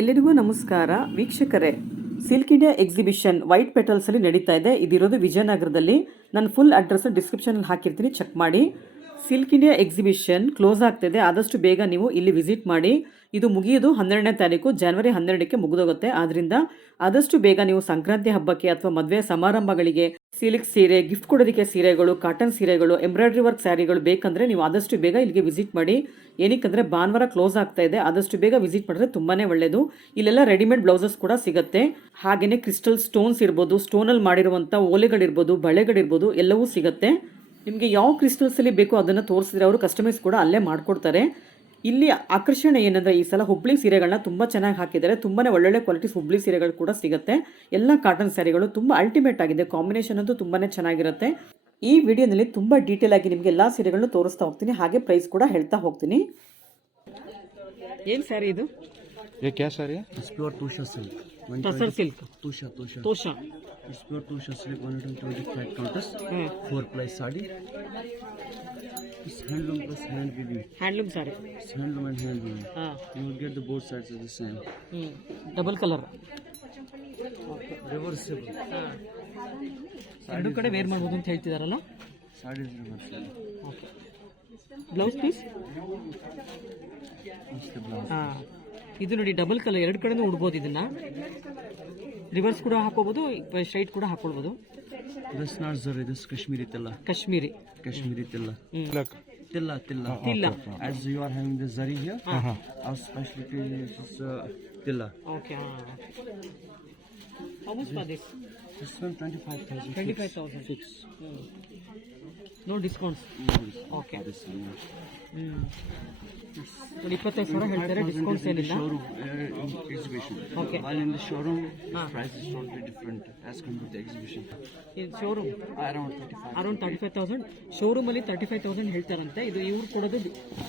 ಎಲ್ಲರಿಗೂ ನಮಸ್ಕಾರ ವೀಕ್ಷಕರೇ. Silk India exhibition white petals ಅಲ್ಲಿ ನಡೀತಾ ಇದೆ. ಇದಿರೋದು ವಿಜಯನಗರದಲ್ಲಿ. ನಾನು ಫುಲ್ ಅಡ್ರೆಸ್ ಡಿಸ್ಕ್ರಿಪ್ಷನ್ ಅಲ್ಲಿ ಹಾಕಿರ್ತೀನಿ, ಚೆಕ್ ಮಾಡಿ. ಸಿಲ್ಕ್ ಇಂಡಿಯಾ ಎಕ್ಸಿಬಿಷನ್ ಕ್ಲೋಸ್ ಆಗ್ತಿದೆ, ಆದಷ್ಟು ಬೇಗ ನೀವು ಇಲ್ಲಿ ವಿಸಿಟ್ ಮಾಡಿ. ಇದು ಮುಗಿಯೋದು 12ನೇ ತಾರೀಕು, ಜನವರಿ 12ಕ್ಕೆ ಮುಗಿದೋಗುತ್ತೆ. ಆದ್ರಿಂದ ಆದಷ್ಟು ಬೇಗ ನೀವು ಸಂಕ್ರಾಂತಿ ಹಬ್ಬಕ್ಕೆ ಅಥವಾ ಮದುವೆ ಸಮಾರಂಭಗಳಿಗೆ ಸಿಲ್ಕ್ ಸೀರೆ, ಗಿಫ್ಟ್ ಕೊಡೋದಕ್ಕೆ ಸೀರೆಗಳು, ಕಾಟನ್ ಸೀರೆಗಳು, ಎಂಬ್ರಾಯ್ಡ್ರಿ ವರ್ಕ್ ಸ್ಯಾರಿಗಳು ಬೇಕಂದ್ರೆ ನೀವು ಆದಷ್ಟು ಬೇಗ ಇಲ್ಲಿಗೆ ವಿಸಿಟ್ ಮಾಡಿ. ಏನಕ್ಕಂದ್ರೆ ಭಾನುವಾರ ಕ್ಲೋಸ್ ಆಗ್ತಾ ಇದೆ, ಆದಷ್ಟು ಬೇಗ ವಿಸಿಟ್ ಮಾಡಿದ್ರೆ ತುಂಬಾನೇ ಒಳ್ಳೆಯದು. ಇಲ್ಲೆಲ್ಲ ರೆಡಿಮೇಡ್ ಬ್ಲೌಸಸ್ ಕೂಡ ಸಿಗುತ್ತೆ. ಹಾಗೆಯೇ ಕ್ರಿಸ್ಟಲ್ ಸ್ಟೋನ್ಸ್ ಇರ್ಬೋದು, ಸ್ಟೋನಲ್ಲಿ ಮಾಡಿರುವಂಥ ಓಲೆಗಳಿರ್ಬೋದು, ಬಳೆಗಳಿರ್ಬೋದು, ಎಲ್ಲವೂ ಸಿಗುತ್ತೆ. ನಿಮಗೆ ಯಾವ ಕ್ರಿಸ್ಟಲ್ಸಲ್ಲಿ ಬೇಕೋ ಅದನ್ನು ತೋರಿಸಿದ್ರೆ ಅವರು ಕಸ್ಟಮೈಸ್ ಕೂಡ ಅಲ್ಲೇ ಮಾಡಿಕೊಡ್ತಾರೆ. ಇಲ್ಲಿ ಆಕರ್ಷಣೆ ಏನಂದರೆ ಈ ಸಲ ಹುಬ್ಳಿ ಸೀರೆಗಳನ್ನ ತುಂಬ ಚೆನ್ನಾಗಿ ಹಾಕಿದ್ದಾರೆ. ತುಂಬಾ ಒಳ್ಳೊಳ್ಳೆ ಕ್ವಾಲಿಟೀಸ್ ಹುಬ್ಳಿ ಸೀರೆಗಳು ಕೂಡ ಸಿಗುತ್ತೆ. ಎಲ್ಲ ಕಾಟನ್ ಸ್ಯಾರಿಗಳು ತುಂಬ ಅಲ್ಟಿಮೇಟ್ ಆಗಿದೆ. ಕಾಂಬಿನೇಷನ್ ಅಂತೂ ತುಂಬಾ ಚೆನ್ನಾಗಿರುತ್ತೆ. ಈ ವಿಡಿಯೋನಲ್ಲಿ ತುಂಬ ಡೀಟೇಲ್ ಆಗಿ ನಿಮಗೆ ಎಲ್ಲ ಸೀರೆಗಳನ್ನು ತೋರಿಸ್ತಾ ಹೋಗ್ತೀನಿ, ಹಾಗೆ ಪ್ರೈಸ್ ಕೂಡ ಹೇಳ್ತಾ ಹೋಗ್ತೀನಿ. ಏನು ಸ್ಯಾರಿ ಇದು? ये क्या साड़ी है? It's pure Tusha silk. Tussar silk, Tusha. ತೋಷಾ. It's pure Tusha silk. 125 counters. 4 ply sari. It's handloom plus hand weaving. Handloom sari. It's handloom and hand weaving. ಹಾಂ, You will get the both sides are the same. Double colour. Reversible. ಎರಡು ಕಡೆ wear ಮಾಡ್ಬೋದು ಅಂತ ಹೇಳ್ತಿದಾರಲ್ಲ. Sari is reversible. Okay, blouse piece. It's the blouse. ಹಾಂ, ಇದು ನೋಡಿ double colour, ಎರಡು ಕಡೆನೂ ಉಡ್ಬೋದು. ಇದನ್ನ ರಿವರ್ಸ್ ಕೂಡ ಹಾಕೋಬಹುದು, ಸ್ಟ್ರೈಟ್ ಕೂಡ ಹಾಕೊಳ್ಬೋದು. This not zari. This Kashmiri tilla. Kashmiri. Kashmiri tilla. Look. Tilla. Tilla. As you are having the zari here, our specialty is tilla. Okay. How much for this? This one 25,000. 25,000. Fix. No discounts. Okay. This one. ನೋಡಿ 25,000 ಹೇಳ್ತಾರೆ, discounts ಏನಿಲ್ಲ. Exhibition. Okay. While in the showroom, price is totally different as compared to the exhibition. ಇದು showroom Around 35. Around 35,000. ಶೋರೂಮಲ್ಲಿ 35,000 ಹೇಳ್ತಾರಂತೆ. ಇದು ಇವ್ರು ಕೊಡೋದು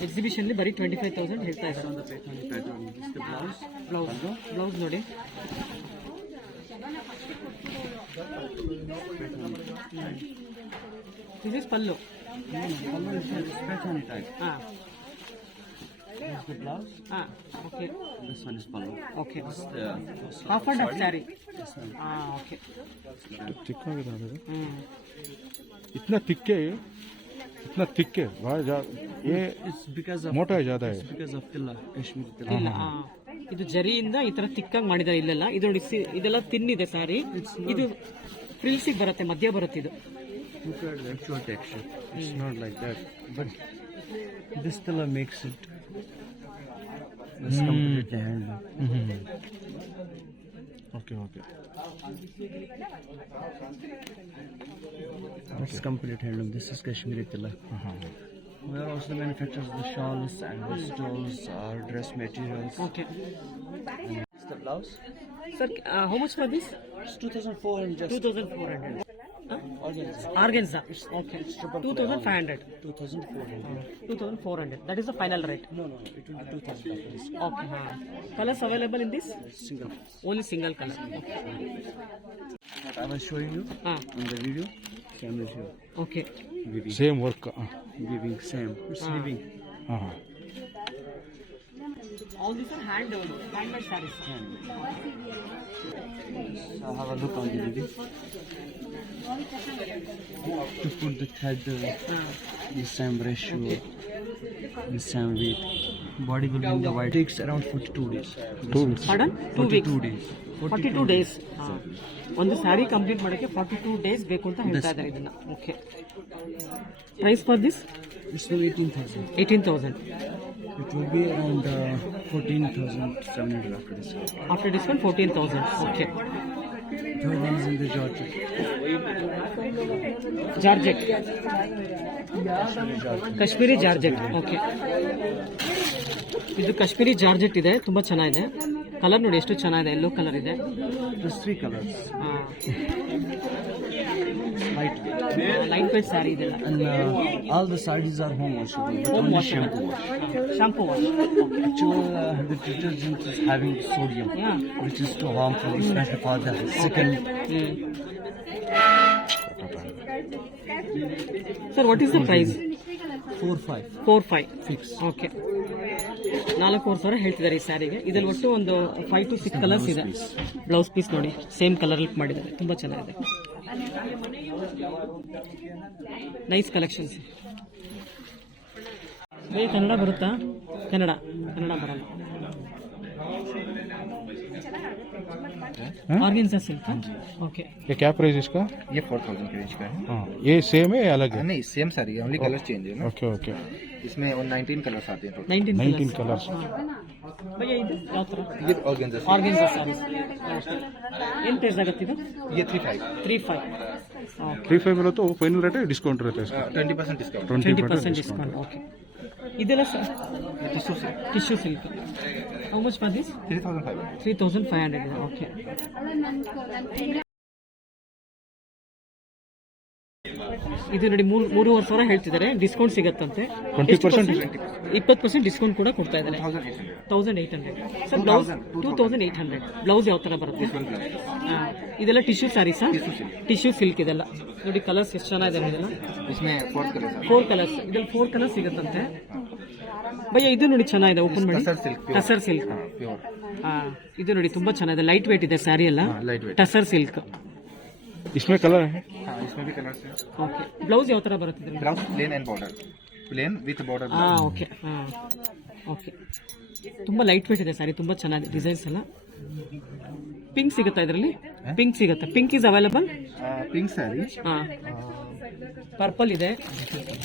ಎಕ್ಸಿಬಿಷನ್ಲಿ ಬರೀ 25,000 ಹೇಳ್ತಾ ಇದ್ದಾರೆ. On the pattern. This is the blouse. Blouse ನೋಡಿ. This is pallu. Pattern type. ಹಾಂ This is the blouse. ಹಾಂ, okay. This one is pallu. Okay, This is the half and half sari. This one. ಹಾಂ, ಓಕೆ. थिक है ಹ್ಞೂ, इतना thick है, इतना thick है ये It's because of मोटा है ज्यादा है. It's because of tilla, Kashmiri tilla. ಇಲ್ಲ. ಇದು ಜರಿಯಿಂದ ಈ ತರ ತಿಕ್ಕಾಗಿ ಮಾಡಿದ್ದಾರೆ ಇಲ್ಲೆಲ್ಲ. ಇದು ನೋಡಿ, ಇದೆಲ್ಲ ತಿನ್ನಿದೆ ಸ್ಯಾರಿ. ಇದು ಫ್ರಿಲ್ಸಿಗೆ ಬರುತ್ತೆ, ಮಧ್ಯ ಬರುತ್ತೆ ಇದು. Look at the actual texture. It's not like that. But this tilla makes it. This completely handloom. Okay. It's complete handloom. This is Kashmiri tilla. We are also the manufacturers of the shawls and the stoles, dress materials. Okay It's the blouse. Sir, how much for this? It's 2,400 just 2,400. organza. Organza. Okay, 2,500. 2,400. 2,400. That is the final rate. No, it will be 2,000. Okay. ಹಾಂ, colours available in this? Single. Only single colour. What I was showing you ಹಾಂ, on the video, same as you. Okay. Weaving. Same work. Weaving, same. It's weaving. हाँ. All these are handmade saris. So have a look on the video. To put the thread the same ratio, the same weight. Body will be in the white. Takes around 42 days. 2 weeks. Pardon? 2 42 weeks. days. 42 days. ಒಂದು sari complete ಮಾಡೋಕ್ಕೆ 42 days ಬೇಕು ಅಂತ ಹೇಳ್ತಾ ಇದ್ದಾರೆ ಇದನ್ನ. Okay. Price for this? It's for 18,000. 18,000. It will be around 14,700 after discount. After discount 14,000. Okay. Third one is in the Georgia. Georgette, Kashmiri georgette. Okay, ಇದು Kashmiri georgette ಇದೆ, ತುಂಬ ಚೆನ್ನಾಗಿದೆ. ಕಲರ್ ನೋಡಿ ಎಷ್ಟು ಚೆನ್ನಾಗಿದೆ, ಯೆಲ್ಲೋ ಕಲರ್ ಇದೆ. There's 3 colors. Light. Light weight sari ಇದೆಲ್ಲ. And all the sarees are home washable, but Home only washable. shampoo wash. Shampoo wash. Actually, the detergent is having sodium, Yeah. which is too harmful, especially for the second. Sir, what is the price? 4-5 4-5. fix. Okay. 4,500 ಹೇಳ್ತಿದ್ದಾರೆ ಈ ಸ್ಯಾರಿಗೆ. ಇದರಲ್ಲಿ ಒಟ್ಟು ಒಂದು 5 to 6 colours ಇದೆ. Blouse piece ನೋಡಿ same colour ಮಾಡಿದ್ದಾರೆ, ತುಂಬಾ ಚೆನ್ನಾಗಿದೆ. Nice collections. ಕನ್ನಡ ಬರುತ್ತಾ? ಕನ್ನಡ ಬರಲ್ಲ. Organza silk. ओके, ये क्या प्राइस इसका? ये 4,000 के रेंज का है. हाँ, ये सेम है या अलग है? नहीं, सेम साड़ी है, ओनली कलर चेंज है ना. Okay okay. इसमें 19 कलर्स आते हैं टोटल. 19 कलर्स. भैया ಇದು ಯಾವ ತರ? ये ऑर्गेन्जा ಆರ್ಗೆನ್ಜಾ ಸ್ಯಾರೀಸ್. ಏನು ಪ್ರೈಸ್ ಆಗುತ್ತೆ ಇದು? ये 3,500. 3,500. 3,500 बोलो तो फाइनल रेट है, डिस्काउंट रहता है इसका? 20% डिस्काउंट. 20% ಡಿಸ್ಕೌಂಟ್. ಓಕೆ, ಇದೆಲ್ಲ टिश्यू से tissue silk. How much for this? 3,500. 3,500 ಇದೆ. ಓಕೆ, ಇದು ನೋಡಿ 3,500 ಹೇಳ್ತಿದ್ದಾರೆ. ಡಿಸ್ಕೌಂಟ್ ಸಿಗತ್ತಂತೆ. 20% ಡಿಸ್ಕೌಂಟ್ ಕೂಡ ಕೊಡ್ತಾ ಇದ್ದಾರೆ. 1,800. Sir blouse 2,800. ಬ್ಲೌಸ್ ಯಾವ ತರ ಬರುತ್ತೆ? ಇದೆಲ್ಲ ಟಿಶ್ಯೂ ಸ್ಯಾರೀಸಾ? ಟಿಶ್ಯೂ ಸಿಲ್ಕ್ ಇದೆಲ್ಲ ನೋಡಿ. ಕಲರ್ಸ್ ಎಷ್ಟು ಚೆನ್ನಾಗಿದೆ ಇದೆಲ್ಲ. इसमें 4 कलर्स. 4 ಕಲರ್ಸ್. ಇದ್ರಲ್ಲಿ 4 ಕಲರ್ಸ್ ಸಿಗತ್ತಂತೆ. ಭಯ್ಯ ಇದು ನೋಡಿ ಚೆನ್ನಾಗಿದೆ, ಓಪನ್ ಮಾಡಿ. ಟಸರ್ ಸಿಲ್ಕ್. प्योर. ಇದು ನೋಡಿ ತುಂಬಾ ಚೆನ್ನಾಗಿದೆ, ಲೈಟ್ ವೇಟ್ ಇದೆ ಸ್ಯಾರಿ ಎಲ್ಲ. Light weight. ಟಸರ್ ಸಿಲ್ಕ್. इसमें कलर है? हाँ, इसमें भी कलर्स है. ಓಕೆ, ಬ್ಲೌಸ್ ಯಾವ ತರ ಬರುತ್ತೆ? Blouse plain and border. Plain with border. Okay. Okay, ತುಂಬಾ ಲೈಟ್ ವೇಟ್ ಇದೆ ಸ್ಯಾರಿ, ತುಂಬಾ ಚೆನ್ನಾಗಿದೆ ಡಿಸೈನ್ಸ್ ಎಲ್ಲ. ಪಿಂಕ್ ಸಿಗುತ್ತಾ ಇದರಲ್ಲಿ? ಪಿಂಕ್ ಸಿಗುತ್ತೆ. Pink is available. Pink sari. Purple ಇದೆ.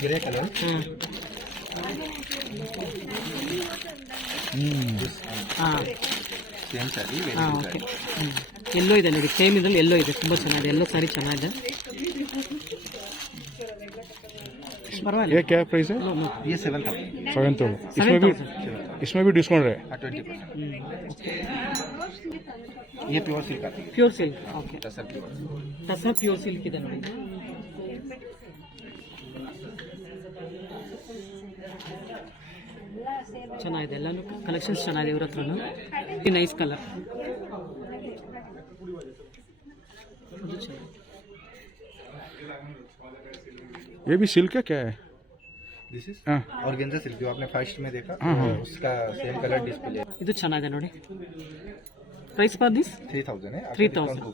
Grey colour. Same sari. Okay, ಎಲ್ಲೋ ಇದೆ ನೋಡಿ, ಸೇಮ್ ಇದರಲ್ಲಿ ಎಲ್ಲೋ ಇದೆ, ತುಂಬಾ ಚೆನ್ನಾಗಿದೆ. ಎಲ್ಲೋ ಸಾರಿ ಚೆನ್ನಾಗಿದೆ, ಪರವಾಗಿಲ್ಲ. ये क्या प्राइस है? ये 7,000. 7,000. इसमें भी डिस्काउंट है? 20%. ये प्योर सिल्क आती है. Pure silk. Okay, tussar pure. Tussar pure silk ಇದೆ ನೋಡಿ. ಚೆನ್ನಾಗಿದೆ, ಎಲ್ಲಾನು ಕಲೆಕ್ಷನ್ಸ್ ಚೆನ್ನಾಗಿದೆ ಇವ್ರ ಹತ್ರನು. Nice colour. ये भी सिल्क है क्या है? दिस इज हाँ. ऑर्गेन्जा सिल्क जो आपने फर्स्ट में देखा. हाँ, हाँ. उसका सेम कलर डिस्प्ले. ಇದು ಚೆನ್ನಾಗಿದೆ ನೋಡಿ. ಪ್ರೈಸ್ ಫಾರ್ ದಿಸ್ 3,000 है. 3,000.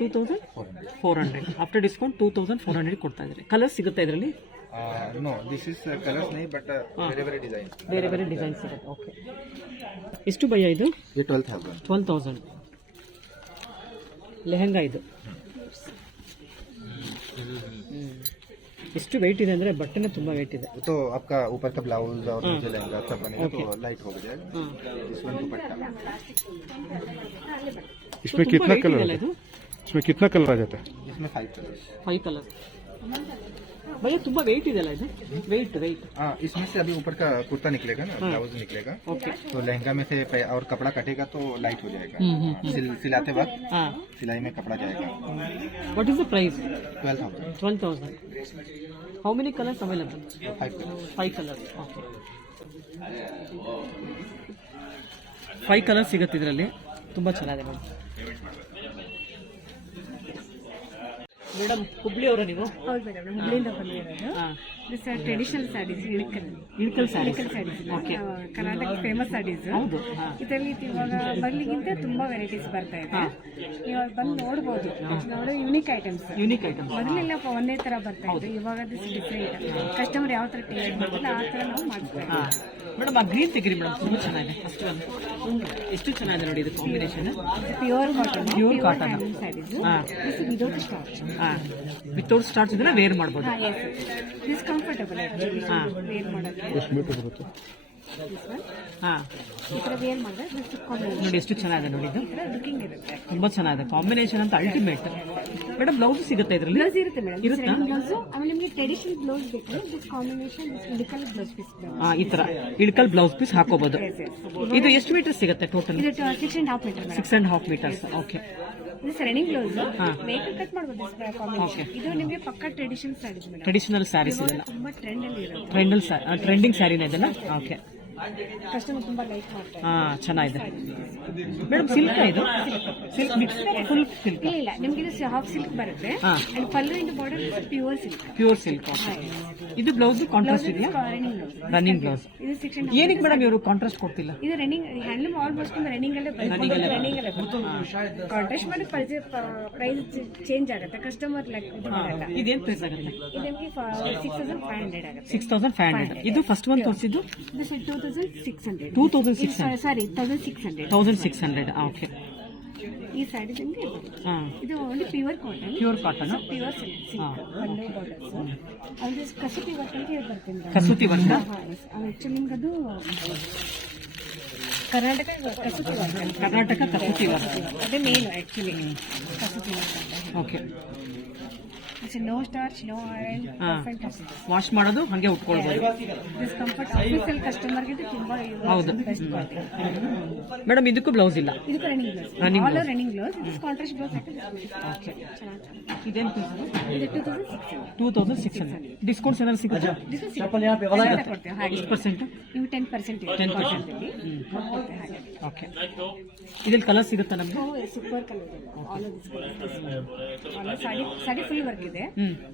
2,400. ಆಫ್ಟರ್ ಡಿಸ್ಕೌಂಟ್ 2,400 ಕೊಡ್ತಾ ಇದ್ದಾರೆ. ಕಲರ್ ಸಿಗುತ್ತೆ ಇದರಲ್ಲಿ? नो, दिस इज कलर्स नहीं बट वेरी वेरी डिजाइन. ಬೇರೆ ಬೇರೆ ಡಿಸೈನ್ ಸಿಗುತ್ತೆ. ಓಕೆ, ಎಷ್ಟು ಭಯ್ಯ ಇದು? ये 12,000. 12,000. ಲೆಹಂಗಾ ಇದು. ಎಷ್ಟು ವೆಯ್ಟ್ ಇದೆ ಅಂದ್ರೆ ಬಟ್ಟೆನೇ ತುಂಬಾ ವೆಯ್ಟ್ ಇದೆ. तो आपका ऊपर का ब्लाउज और नीचे लहंगा सब बनेगा तो लाइट हो जाएगा. इस वन दुपट्टा. इसमें ತುಂಬಾ कितना weight कलर ಇದೆಯಲ್ಲ आता ಇದು? है? इसमें कितना कलर आ जाता है? इसमें 5 कलर्स. 5 ಕಲರ್. ಭಯ್ಯ ತುಂಬಾ ವೆಯ್ಟ್ ಇದೆಯಲ್ಲ ಇದು? ವೆಯ್ಟ್. हाँ, इसमें से अभी ऊपर का कुर्ता निकलेगा ना, ब्लाउज निकलेगा. ಓಕೆ. तो लहंगा में से और कपड़ा कटेगा तो लाइट हो जाएगा. सिलाते वक्त ಹಾ, सिलाई में कपड़ा जाएगा. What is the price? 12,000. 12,000. How many colours available? 5 colours. 5 colours. Okay, 5 colours ಸಿಗುತ್ತೆ ಇದರಲ್ಲಿ. ತುಂಬಾ ಚೆನ್ನಾಗಿದೆ ನೋಡಿ. ಮೇಡಮ್, ಹುಬ್ಳಿ ಅವರ ನೀವು? ಹೌದು ಮೇಡಮ್, ಹುಬ್ಳಿಯಿಂದ ಬಂದಿರೋದು. ಹಾಂ, this traditional saris, Ilkal sari. Saris. Okay, Karnataka famous saris. ಹೌದು. ಹಾಂ, ಇದರಲ್ಲಿ ಇವಾಗ ಮೊದಲಿಗಿಂತ ತುಂಬಾ ವೆರೈಟೀಸ್ ಬರ್ತಾ ಇದೆ. ನೀವು ಬಂದು ನೋಡ್ಬೋದು. ನೋಡಿ, ಯುನಿಕ್ ಐಟಮ್ಸ್. Unique items. ಮೊದಲೆಲ್ಲ ಒಂದೇ ತರ ಬರ್ತಾ ಇದೆ, ಇವಾಗ ದಿಸ್ ಡಿಫ್ರೆಂಟ್. ಕಸ್ಟಮರ್ ಯಾವ ತರ ಟೇಸ್ಟ್ ಮಾಡ್ತಾರೆ ಆ ತರ ನಾವು ಮಾಡ್ತಾ ಇದ್ದೀವಿ. ಹಾಂ ಮೇಡಮ್, ಆ ಗ್ರೀನ್ ತೆಗಿರಿ ಮೇಡಮ್, ತುಂಬಾ ಚೆನ್ನಾಗಿದೆ. ಫಸ್ಟ್ ಒಂದು ಎಷ್ಟು ಚೆನ್ನಾಗಿದೆ ನೋಡಿ ಇದು combination. Pure cotton. Pure cotton. Saris. ಹಾಂ, ದಿಸ್ ವಿದೌಟ್ ಸ್ಟಾರ್ಚ್. ಹಾಂ, ವಿತೌಟ್ ಸ್ಟಾರ್ಚ್ ಇದ್ರೆ ವೇರ್ ಮಾಡ್ಬೋದು. Yes, this comfortable actually wear ಮಾಡೋಕ್ಕೆ. ಎಷ್ಟು ಮೀಟರ್ ಬರುತ್ತೆ? ಹಾಂ ಈ ತರ ವೇರ್ ಮಾಡಿದ್ರೆ ದಿಸ್ ಕಾಂಬಿನೇಷನ್ ನೋಡಿ ಎಷ್ಟು ಚೆನ್ನಾಗಿದೆ ನೋಡಿ ಇದು. ಲುಕಿಂಗ್ ಇರುತ್ತೆ. ತುಂಬಾ ಚೆನ್ನಾಗಿದೆ ಕಾಂಬಿನೇಷನ್ ಅಂತ ಅಲ್ಟಿಮೇಟ್. ಮೇಡಮ್, ಬ್ಲೌಸ್ ಸಿಗುತ್ತೆ ಇದರಲ್ಲಿ? ಬ್ಲೌಸ್ ಇರುತ್ತೆ ಮೇಡಮ್. ಇರುತ್ತಾ? ಬ್ಲೌಸ್ ಆಮೇಲೆ ನಿಮಗೆ ಟ್ರೆಡಿಷನಲ್ ಬ್ಲೌಸ್ ಬೇಕು, this combination this Ilkal blouse piece. ಈ ತರ ಇಳ್ಕಲ್ ಬ್ಲೌಸ್ ಪೀಸ್ ಹಾಕೋಬಹುದು. ಇದು ಎಷ್ಟು ಮೀಟರ್ ಸಿಗುತ್ತೆ ಟೋಟಲ್? ಇದು 6.5 ಮೀಟರ್ ಮೇಡಮ್. 6.5 ಮೀಟರ್ಸ್. ಓಕೆ, ಇದು ರನ್ನಿಂಗ್ ಬ್ಲೌಸ್. ಹಾ. ಮೇಕಪ್ ಕಟ್ ಮಾಡಬಹುದು Okay. ಕಾಂಬಿನೇಷನ್. ಇದು ನಿಮಗೆ ಪಕ್ಕಾ traditional saris madam. Traditional saris ಇದೆಲ್ಲ. ತುಂಬಾ ಟ್ರೆಂಡ್ ಅಲ್ಲಿ ಇರುತ್ತೆ. ಟ್ರೆಂಡಿಂಗ್ ಸ್ಯಾರಿನ ಇದೆಲ್ಲ. ಓಕೆ, ಕಸ್ಟಮರ್ ತುಂಬಾ ಲೈಕ್ ಮಾಡ್ತಾರೆ. ಹಾಂ ಚೆನ್ನಾಗಿದೆ ಮೇಡಮ್. ಸಿಲ್ಕ್ ಇದು ಸಿಲ್ಕ್ ಮಿಕ್ಸ್ ಫುಲ್ ಸಿಲ್ಕ್? ಇಲ್ಲ ನಿಮ್ಗೆ ಇದು ಹಾಫ್ ಸಿಲ್ಕ್ ಬರುತ್ತೆ. ಹಾ. ಅಂಡ್ ಪಲ್ಲು ಇಂದ border pure silk. Pure silk. ಇದು ಬ್ಲೌಸ್ ಕಾಂಟ್ರಾಸ್ಟ್ ಇದೆಯಾ? Running blouse. Running blouse. ಇದು 600. ಏನಕ್ಕೆ ಮೇಡಮ್ ಇವರು ಕಾಂಟ್ರಾಸ್ಟ್ ಕೊಡ್ತಿಲ್ಲ? ಇದು ರನ್ನಿಂಗ್ ಹ್ಯಾಂಡ್ಲೂಮ್ ಆಲ್ಮೋಸ್ಟ್ ರನ್ನಿಂಗ್ ಅಲ್ಲೇ ಕಾಂಟ್ರಾಸ್ಟ್ ಮಾಡಿ ಪ್ರೈಸ್ ಚೇಂಜ್ ಆಗುತ್ತೆ. ಕಸ್ಟಮರ್ ಲೈಕ್ ಇದು ಬರಲ್ಲ. ಇದೇನು ಪ್ರೈಸ್ ಆಗುತ್ತೆ? ಇದು ನಿಮಗೆ 6500 ಆಗುತ್ತೆ. 6500. ಇದು ಫಸ್ಟ್ ಒನ್ ತೋರಿಸಿದ್ದು ಇದು 2600. 2600. ಸಾರಿ 1600. 1600. ಓಕೆ. ಈ ಸ್ಯಾರಿ ನಿಮಗೆ ಹಾಂ ಇದು ಒಂದು pure cotton. Pure cotton. Pure silk pallu borders ಅದು ಕಸೂತಿ ವರ್ಕ್ ಅಂತ ಬರ್ತೀನಿ. ಕಸೂತಿ ವರ್ಕ್. ಆಕ್ಚುಲಿ ನಿಮ್ಗೆ ಅದು ಕರ್ನಾಟಕ ಕಸೂತಿ ವರ್ಕ್. ಕರ್ನಾಟಕ ಕಸೂತಿ ವರ್ಕ್ ಅದೇ ಮೇನ್ ಆಕ್ಚುಲಿ ಕಸೂತಿ ವರ್ಕ್ ಅಂತ. Okay. No starch no oil perfect ಅಷ್ಟೇ. ವಾಶ್ ಮಾಡೋದು ಹಾಗೆ ಉಟ್ಕೊಳ್ಬೋದು. ದಿಸ್ ಕಂಫರ್ಟ್ ಆಫೀಸಲ್ಲಿ ಕಸ್ಟಮರ್ಗೆ ಇದು ತುಂಬಾ ಹೌದು. Best quality. ಮೇಡಮ್ ಇದಕ್ಕೂ ಬ್ಲೌಸ್ ಇಲ್ಲ? ಇದಕ್ಕೆ running blouse. Running all running blouse. ಇದು ಕಾಂಟ್ರಾಸ್ಟ್ ಬ್ಲೌಸ್ ಹಾಕಿದ್ರೆ ಓಕೆ. ಚೆನ್ನಾಗಿ. ಇದೇನು ಇದು 2600. 2600. ಡಿಸ್ಕೌಂಟ್ಸ್ ಏನಾದ್ರು ಸಿಗುತ್ತೆ? ಕೊಡ್ತೀವಿ ಹಾಗೆ. ಎಷ್ಟು ಪರ್ಸೆಂಟ್? ನೀವು 10% 10%. ಕೊಡ್ತೀವಿ ಹಾಗೆ. ಓಕೆ. ಇದ್ರಲ್ಲಿ ಕಲರ್ ಸಿಗುತ್ತಾ ನಮಗೆ? ಸೂಪರ್ ಕಲರ್ ಇದೆ. All this sari full work ಇದೆ.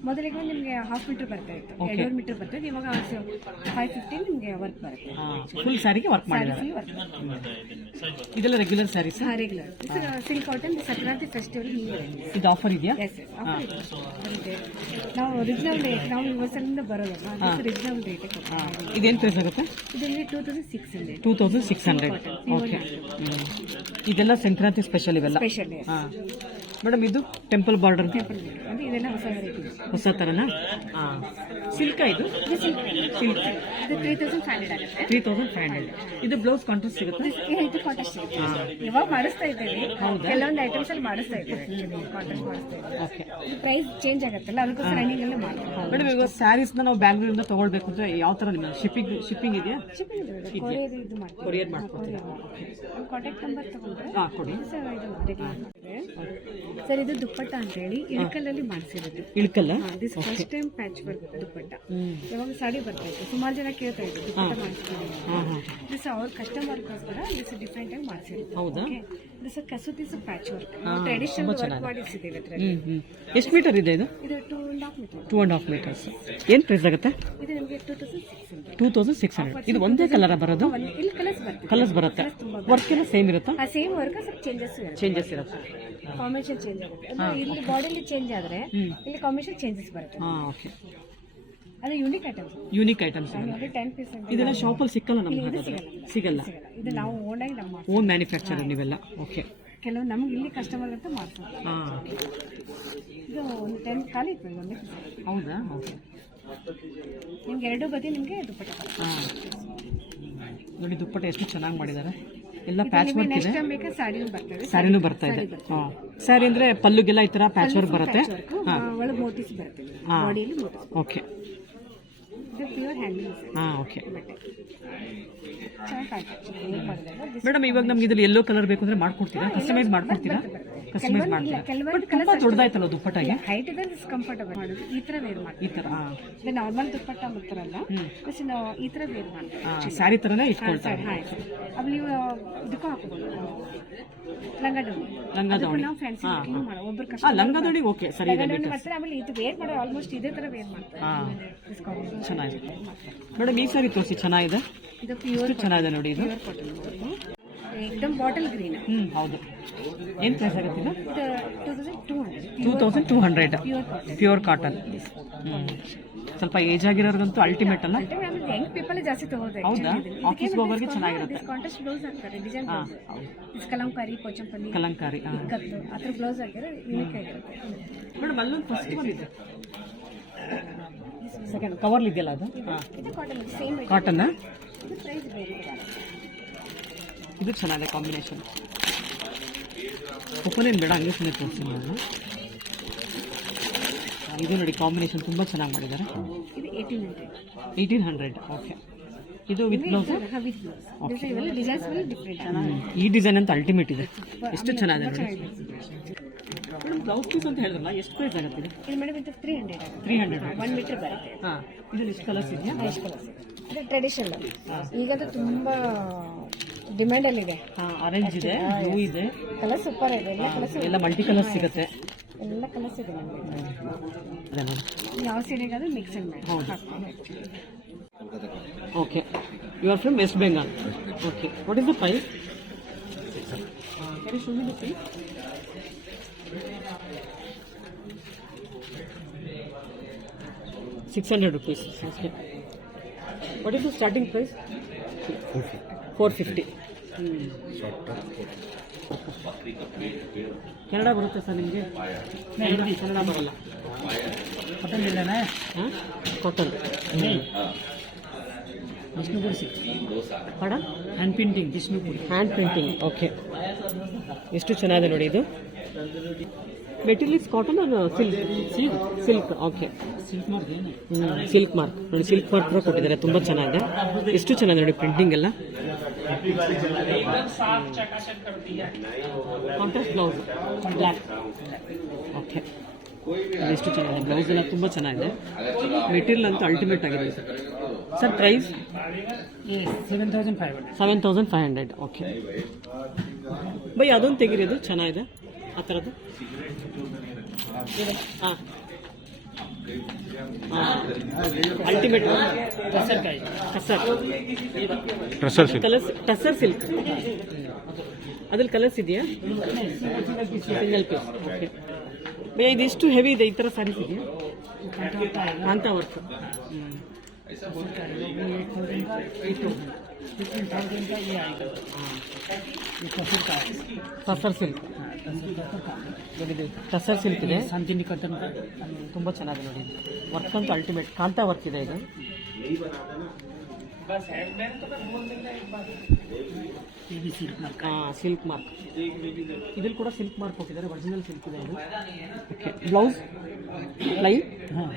ಮೊದಲಿಗೆ ನಿಮಗೆ ಹಾಫ್ ಮೀಟರ್ ಬರ್ತಾ ಇತ್ತು, 2 ಮೀಟರ್ ಬರ್ತಾ ಇತ್ತು. ಇವಾಗ 550 ನಿಮಗೆ ವರ್ಕ್ ಬರುತ್ತೆ. ಫುಲ್ ಸ್ಯಾರಿಗೆ ವರ್ಕ್ ಮಾಡಿದ್ದಾರೆ. Full work. ಇದೆಲ್ಲ regular saris? Regular silk cotton Sankranti festival ಹಿಂಗೆ. ಇದು ಆಫರ್ ಇದೆಯಾ? ಎಸ್ ನಾವು ಒರಿಜಿನಲ್ ರೇಟ್ ನಾವು ಯುವಸಲ್ಲಿಂದ ಬರೋದಲ್ಲ, ಒರಿಜಿನಲ್ ರೇಟ್. ಇದೇನು ಪ್ರೈಸ್ ಆಗುತ್ತೆ? ಇದರಲ್ಲಿ 2600. 2600. ಓಕೆ. ಇದೆಲ್ಲ ಸಂಕ್ರಾಂತಿ ಸ್ಪೆಷಲ್ ಇವೆಲ್ಲ? ಸ್ಪೆಷಲ್. ಹಾಂ ಮೇಡಮ್. ಇದು ಟೆಂಪಲ್ ಬಾರ್ಡರ್ ಅಂದ್ರೆ ಇದೆಲ್ಲ ಹೊಸ ವೆರೈಟಿ. ಹೊಸ ಥರನಾ? ಹಾಂ. ಸಿಲ್ಕ ಇದು? ಸಿಲ್ಕ್. ಇದು 3500 ಆಗುತ್ತೆ. 3500. ಇದು ಬ್ಲೌಸ್ ಕಾಂಟ್ರಾಸ್ಟ್ ಸಿಗುತ್ತೆ? ಇದು ಕಾಂಟ್ರಾಸ್ಟ್ ಇವಾಗ ಮಾಡಿಸ್ತಾ ಇದ್ದೇವೆ. ಕೆಲವೊಂದು ಐಟಮ್ಸ್ ಅಲ್ಲಿ ಮಾಡಿಸ್ತಾ ಇದ್ದೇವೆ. ಕಾಂಟ್ರಾಸ್ಟ್ ಮಾಡಿಸ್ತಾ ಇದ್ದೇವೆ. ಓಕೆ. ಇದು ಪ್ರೈಸ್ ಚೇಂಜ್ ಆಗುತ್ತಲ್ಲ, ಅದಕ್ಕೋಸ್ಕರ ರನ್ನಿಂಗ್ ಅಲ್ಲೇ ಮಾಡ್ತೀವಿ. ಮೇಡಮ್ ಇವಾಗ ಸ್ಯಾರೀಸ್ನ ನಾವು ಬ್ಯಾಂಗ್ಳೂರಿಂದ ತಗೊಳ್ಬೇಕು ಅಂದ್ರೆ ಯಾವ ಥರ ನಿಮಗೆ ಶಿಪ್ಪಿಂಗ್ ಇದೆಯಾ? ಶಿಪ್ಪಿಂಗ್ ಕೊರಿಯರ್ ಇದು ಮಾಡ್ತೀವಿ. ಕೊರಿಯರ್ ಮಾಡ್ಕೊಡ್ತೀರಾ? ಕಾಂಟ್ಯಾಕ್ಟ್ ನಂಬರ್ ತಗೊಂಡ್ರೆ ಹಾಂ ಕೊಡಿ ಸರ್. ಇದು ದುಪ್ಪಟ್ಟ ಅಂತ ಹೇಳಿ ಇಳಕಲ್ಲಲ್ಲಿ ಮಾಡಿಸಿರೋದು. ಇಳ್ಕಲ್ಲ? This first time patch work dupatta. ಯಾವಾಗ ಸಾಡಿ ಬರ್ತಾ ಇತ್ತು, ಸುಮಾರು ಜನ ಕೇಳ್ತಾ ಇದ್ರು ದುಪ್ಪಟ್ಟ ಮಾಡಿಸ್ತೀವಿ. ದಿಸ್ ಅವ್ರ ಕಸ್ಟಮರ್ಗೋಸ್ಕರ ದಿಸ್ ಡಿಫ್ರೆಂಟ್ ಆಗಿ ಮಾಡಿಸಿರೋದು. ಹೌದಾ? ದಿಸ್ ಕಸೂತಿ ಪ್ಯಾಚ್ ವರ್ಕ್ ಟ್ರೆಡಿಷನಲ್ ವರ್ಕ್ ಮಾಡಿಸಿದ್ದೀವಿ ಅದರಲ್ಲಿ. ಎಷ್ಟು ಮೀಟರ್ ಇದೆ ಇದು? ಇದು 2.5 ಮೀಟರ್. 2.5 ಮೀಟರ್ಸ್. ಏನು ಪ್ರೈಸ್ ಆಗುತ್ತೆ? ಇದು ನಿಮಗೆ 2600. 2600. ಇದು ಒಂದೇ ಕಲರ್ ಬರೋದು? ಇಲ್ಲಿ ಕಲರ್ಸ್ ಬರ್ತದೆ. ಕಲರ್ಸ್ ಬರುತ್ತೆ. ವರ್ಕ್ ಎಲ್ಲ ಸೇಮ್ ಇರುತ್ತಾ? ಆ ಸೇಮ್ ವರ್ಕ್ ಸ್ವಲ್ಪ ಚೇಂಜಸ್ ಇರುತ್ತೆ. ಚೇಂಜಸ್ ಇರುತ್ತೆ. ಕಾಂಬಿನೇಷನ್ ಚೇಂಜ್ ಆಗುತ್ತೆ. ಅದು ಇಲ್ಲಿ ಬಾಡಿಲಿ ಚೇಂಜ್ ಆದ್ರೆ ಇಲ್ಲಿ ಕಾಂಬಿನೇಷನ್ ಚೇಂಜಸ್ ಬರುತ್ತೆ. ಹಾಂ ಓಕೆ. ಅದು ಯೂನಿಕ್ ಐಟಮ್ಸ್. Unique items. 10% ಇದೆಲ್ಲ ಶಾಪಲ್ಲಿ ಸಿಕ್ಕಲ್ಲ ನಮ್ಗೆ? ಹಾಗಾದ್ರೆ ಸಿಗಲ್ಲ. ಇದು ನಾವು ಓನಾಗಿ ನಮ್ಮ ಓನ್ ಮ್ಯಾನುಫ್ಯಾಕ್ಚರ್ ನೀವೆಲ್ಲ? ಓಕೆ. ಕೆಲವು ನಮ್ಗೆ ಇಲ್ಲಿ ಕಸ್ಟಮರ್ ಅಂತ ಮಾಡ್ತೀವಿ. ಹಾಂ. ಇದು ಒಂದು 10 ಖಾಲಿ ಇತ್ತು ಒಂದೇ. ಹೌದಾ? ಓಕೆ. ನಿಮ್ಗೆ 2 ಬದಿ ನಿಮಗೆ ದುಪ್ಪಟ್ಟ. ಹಾಂ ನೋಡಿ ದುಪ್ಪಟ್ಟ ಎಷ್ಟು ಚೆನ್ನಾಗಿ ಮಾಡಿದ್ದಾರೆ. ಎಲ್ಲ ಪ್ಯಾಚ್ ವರ್ಕ್ ಇದೆ. ನೆಕ್ಸ್ಟ್ ಟೈಮ್ ಬೇಕಾದ್ರೆ ಸಾಡಿನೂ ಬರ್ತದೆ. ಸ್ಯಾರಿನೂ ಬರ್ತಾ ಇದೆ. ಹಾಂ. ಸ್ಯಾರಿ ಅಂದ್ರೆ ಪಲ್ಲುಗೆಲ್ಲ ಈ ಥರ ಪ್ಯಾಚ್ ವರ್ಕ್ ಬರುತ್ತೆ. ಹಾಂ. ಒಳಗೆ ಮೋಟಿಸ್ ಬರ್ತದೆ. ಬಾಡಿಯಲ್ಲಿ ಮೋಟಿಸ್. ಓಕೆ. ಇದು ಪ್ಯೂರ್ ಹ್ಯಾಂಡ್ಲೂಮ್. ಹಾಂ ಓಕೆ. ಚೆನ್ನಾಗಿ ಕಾಣ್ತದೆ. ಮೇಡಮ್ ಇವಾಗ ನಮ್ಗೆ ಇದ್ರಲ್ಲಿ ಯೆಲ್ಲೋ ಕಲರ್ ಬೇಕು ಅಂದ್ರೆ ಮಾಡ್ಕೊಡ್ತೀರಾ? ಕಸ್ಟಮೈಸ್ ಮಾಡ್ಕೊಡ್ತೀರಾ? ಕಸ್ಟಮೈಸ್ ಮಾಡ್ತೀರಾ? ಬಟ್ ತುಂಬಾ ದೊಡ್ಡದಾಯ್ತಲ್ಲ ದುಪ್ಪಟ್ಟಾಗೆ. ಹೈಟ್ ಇದೆ ಕಂಫರ್ಟಬಲ್ ಮಾಡೋದು. ಈ ತರ ವೇರ್ ಮಾಡ್ತೀವಿ. ಈ ಥರ? ಹಾಂ. ಇದು ನಾರ್ಮಲ್ ದುಪ್ಪಟ್ಟ ಮಾಡ್ತಾರಲ್ಲ, ನಾವು ಈ ತರ ವೇರ್ ಮಾಡ್ತೀವಿ. ಸ್ಯಾರಿ ಥರನೇ ಇಟ್ಕೊಳ್ತಾರೆ. ಅಲ್ಲಿ ನೀವು ಇದಕ್ಕೂ ಹಾಕೋಬಹುದು. ಲಂಗಾದೋಣಿ. ನಾವು ಫ್ಯಾನ್ಸಿ ಒಬ್ಬರು ಲಂಗಾದೋಣಿ. ಓಕೆ ಸರಿ ಇದೆ. ಮಾಡ್ತಾರೆ. ಆಮೇಲೆ ಇದು ವೇರ್ ಮಾಡೋ ಆಲ್ಮೋಸ್ಟ್ ಇದೇ ತರ ವೇರ್ ಮಾಡ್ತಾರೆ. ಹಾಂ ಚೆನ್ನಾಗಿದೆ. ಮೇಡಮ್ ಈ ಸಾರಿ ತೋರಿಸಿ. ಚೆನ್ನಾಗಿದೆ. ಇದು ಪ್ಯೂರ್ ಚೆನ್ನಾಗಿದೆ ನೋಡಿ. ಇದು ಏಕದಮ್ ಬಾಟಲ್ ಗ್ರೀನ್. ಹೌದು. ಏನು ಪ್ರೈಸ್ ಆಗುತ್ತೆ ಇದು? 2200. 2200. Pure cotton. ಸ್ವಲ್ಪ ಏಜ್ ಆಗಿರೋರ್ಗಂತೂ ಅಲ್ಟಿಮೇಟ್ ಅಲ್ಲ? ಯಂಗ್ ಪೀಪಲ್ ಜಾಸ್ತಿ ತಗೋದು. ಹೌದಾ? ಆಫೀಸ್ ಹೋಗೋರಿಗೆ ಚೆನ್ನಾಗಿರುತ್ತೆ. ಕಾಂಟ್ರಾಸ್ಟ್ ಬ್ಲೌಸ್ ಹಾಕ್ತಾರೆ. ಡಿಸೈನ್ ಬ್ಲೌಸ್ ಕಲಂಕಾರಿ ಪೋಚಂಪಲ್ಲಿ ಕಲಂಕಾರಿ ಕತ್ತು ಆ ಥರ ಬ್ಲೌಸ್ ಹಾಕಿದ್ರೆ ಯೂನಿಕ್ ಆಗಿರುತ್ತೆ. ಮೇಡಮ್ ಅಲ್ಲೊಂದು ಫಸ್ಟ್ ಬಂದಿದೆ. ಸೆಕೆಂಡ್ ಕವರ್ಲಿ ಇದೆಯಲ್ಲ ಅದು? ಹಾಂ. ಇದು ಕಾಟನ್ ಸೇಮ್ ಕಾಟನ್. ಇದು ಪ್ರೈಸ್ ಬೇರೆ. ಇದು ಚೆನ್ನಾಗಿದೆ ಕಾಂಬಿನೇಷನ್. ಒಪ್ಪನೇನು ಬೇಡ, ಹಂಗೆ ಸುಮ್ಮನೆ ತೋರಿಸಿ ನಾನು. ಇದು ನೋಡಿ ಕಾಂಬಿನೇಷನ್ ತುಂಬ ಚೆನ್ನಾಗಿ ಮಾಡಿದ್ದಾರೆ. ಇದು 1800. 1800. ಓಕೆ. ಇದು ವಿತ್ ಬ್ಲೌಸ್? With blouse. ಇವೆಲ್ಲ ಡಿಸೈನ್ಸ್ ಡಿಫ್ರೆಂಟ್. ಈ ಡಿಸೈನ್ ಅಂತ ಅಲ್ಟಿಮೇಟ್ ಇದೆ. ಎಷ್ಟು ಚೆನ್ನಾಗಿದೆ ನೋಡಿ. ಮೇಡಮ್ ಬ್ಲೌಸ್ ಪೀಸ್ ಅಂತ ಹೇಳಿದ್ರಲ್ಲ ಎಷ್ಟು ಪ್ರೈಸ್ ಆಗುತ್ತೆ ಇದು? ಇದು ಮೇಡಮ್ ಇದು 300 ಆಗುತ್ತೆ. 300 1 ಮೀಟರ್ ಬರುತ್ತೆ. ಹಾಂ ಇದ್ರಲ್ಲಿ ಎಷ್ಟು ಕಲರ್ಸ್ ಇದೆಯಾ? ಎಷ್ಟು ಕಲರ್ಸ್ ಇದು ಟ್ರೆಡಿಷನಲ್. ಈಗಂತೂ ತುಂಬಾ ಡಿಮ್ಯಾಂಡ್ ಅಲ್ಲಿ ಇದೆ. ಹಾಂ ಆರೆಂಜ್ ಇದೆ, ಬ್ಲೂ ಇದೆ, ಕಲರ್ ಸೂಪರ್ ಇದೆ. ಎಲ್ಲ ಕಲರ್ಸ್ ಎಲ್ಲ ಮಲ್ಟಿ ಕಲರ್ಸ್ ಸಿಗುತ್ತೆ. ಎಲ್ಲ ಕಲರ್ಸ್ ಇದೆ ನಮಗೆ. ಅದೇ ನೋಡಿ. ಯಾವ ಸೀರೆಗಾದ್ರೂ ಮಿಕ್ಸ್ ಮಾಡಿ okay you are from West Bengal. Okay what is the price? Can you show me the price? ₹600. Okay. What is the starting price? 450. Kannada ಬರುತ್ತೆ ಸರ್ ನಿಮಗೆ? ಕನ್ನಡ ಬರಲ್ಲ. ಕಾಟನ್ ಇಲ್ಲನಾ? ಹಾಂ ಕಾಟನ್. ವಿಷ್ಣುಪುರಿ ಪಡ hand printing. Vishnupuri hand printing. Okay ಎಷ್ಟು ಚೆನ್ನಾಗಿದೆ ನೋಡಿ ಇದು. Material is cotton silk. Okay silk mark ನೋಡಿ, ಸಿಲ್ಕ್ ಮಾರ್ಕ್ ಕೂಡ ಕೊಟ್ಟಿದ್ದಾರೆ. ತುಂಬ ಚೆನ್ನಾಗಿದೆ. ಎಷ್ಟು ಚೆನ್ನಾಗಿದೆ ನೋಡಿ ಪ್ರಿಂಟಿಂಗ್ ಎಲ್ಲ. Contrast blouse black. ಓಕೆ ಎಷ್ಟು ಚೆನ್ನಾಗಿದೆ ಬ್ಲೌಸ್ ಎಲ್ಲ, ತುಂಬ ಚೆನ್ನಾಗಿದೆ. ಮೆಟೀರಿಯಲ್ ಅಂತೂ ಅಲ್ಟಿಮೇಟ್ ಆಗಿದೆ ಸರ್. ಪ್ರೈಸ್ 7,500. ಓಕೆ ಬೈ ಅದೊಂದು ತೆಗೀರಿ, ಅದು ಚೆನ್ನಾಗಿದೆ ಆ ಥರದ್ದು. ಹಾಂ ultimate tussar silk. Colours tussar silk. ಅದ್ರಲ್ಲಿ ಕಲರ್ಸ್ ಇದೆಯಾ? Single piece. ಓಕೆ ಭಯ್ಯ ಇದಿಷ್ಟು ಹೆವಿ ಇದೆ. ಈ ಥರ ಸ್ಯಾರೀಸ್ ಇದೆಯಾ? Kantha work. Tussar silk. Tussar silk ಇದೆ. ತುಂಬ ಚೆನ್ನಾಗಿದೆ ನೋಡಿ. ವರ್ಕ್ ಅಂತೂ ಅಲ್ಟಿಮೇಟ್. ಕಾಂತಾ ವರ್ಕ್ ಇದೆ ಇದು. Silk mark. ಇದ್ರಲ್ಲಿ ಕೂಡ ಸಿಲ್ಕ್ ಮಾರ್ಕ್ ಕೊಟ್ಟಿದ್ದಾರೆ. ಒರಿಜಿನಲ್ ಸಿಲ್ಕ್ ಇದೆ ಇದು. Okay blouse line. ಹಾಂ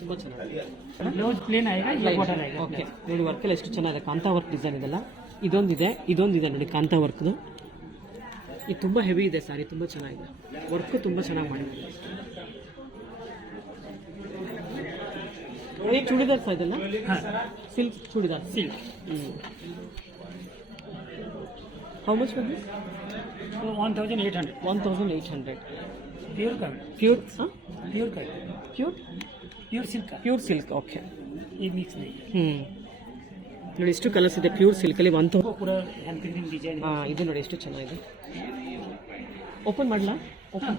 ತುಂಬ ಚೆನ್ನಾಗಿದೆ. ಬ್ಲೌಸ್ ಪ್ಲೇನ್ ಓಕೆ ನೋಡಿ. ವರ್ಕೆಲ್ಲ ಎಷ್ಟು ಚೆನ್ನಾಗಿದೆ. ಕಾಂತಾ ವರ್ಕ್ ಡಿಸೈನ್ ಇದೆಲ್ಲ. ಇದೊಂದಿದೆ ನೋಡಿ ಕಾಂತಾ ವರ್ಕ್ದು. ಇದು ತುಂಬ ಹೆವಿ ಇದೆ ಸಾರಿ. ತುಂಬ ಚೆನ್ನಾಗಿದೆ. ವರ್ಕು ತುಂಬ ಚೆನ್ನಾಗಿ ಮಾಡಿದ್ದಾರೆ. ಈ ಚೂಡಿದಾರ್ ಸಹ ಇದೆಲ್ಲ silk churidar. Silk. How much ಬಂದು? 1,800. Pure silk. ಓಕೆ ನೋಡಿ ಎಷ್ಟು ಕಲರ್ಸ್ ಇದೆ ಪ್ಯೂರ್ ಸಿಲ್ಕಲ್ಲಿ. ಹಾಂ ಇದು ನೋಡಿ ಎಷ್ಟು ಚೆನ್ನಾಗಿದೆ. ಓಪನ್ ಮಾಡಲಾ? ಓಪನ್.